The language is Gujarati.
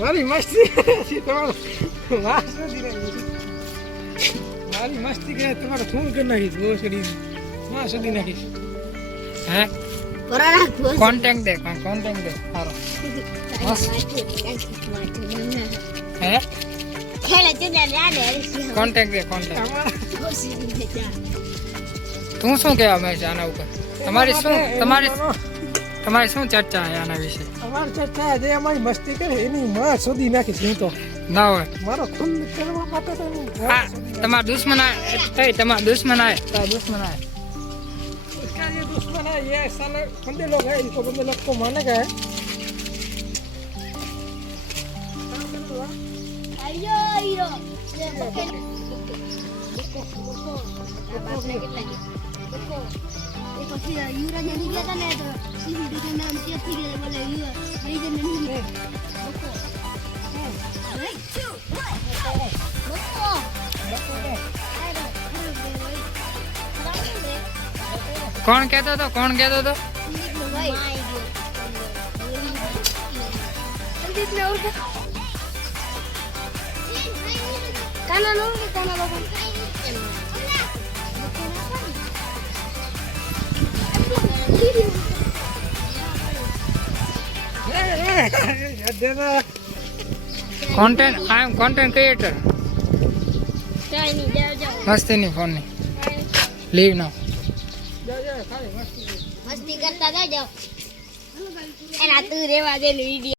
મારી મસ્તી તમારો વાસ નથી રહી. મારી મસ્તી કે તમારો ફોન કરી નાખીશ ભોસડી માં સુધી નાખીશ. હે કોન્ટેક્ટ દે સારો. હે કોન્ટેક્ટ દે. તું શું કહેવા માંગે છે આના ઉપર? તમારી શું ચર્ચા છે આના વિશે? અમારી ચર્ચા જે અમારી મસ્તી કરે એની માં શોધી નાખીશ હું તો. ના હોય મારો ખૂન કરવા માટે તો તમારા દુશ્મન આય તમારા દુશ્મન આય इसका ये दुश्मन है ये साले बंदे लोग हैं इनको बंदे लोग को मानेगा है ayo ayo कौन कहता था content I am content creator मस्ती नहीं फोन नहीं लीव नाउ मस्ती करता था जाओ एना तू रेवा दे वीडियो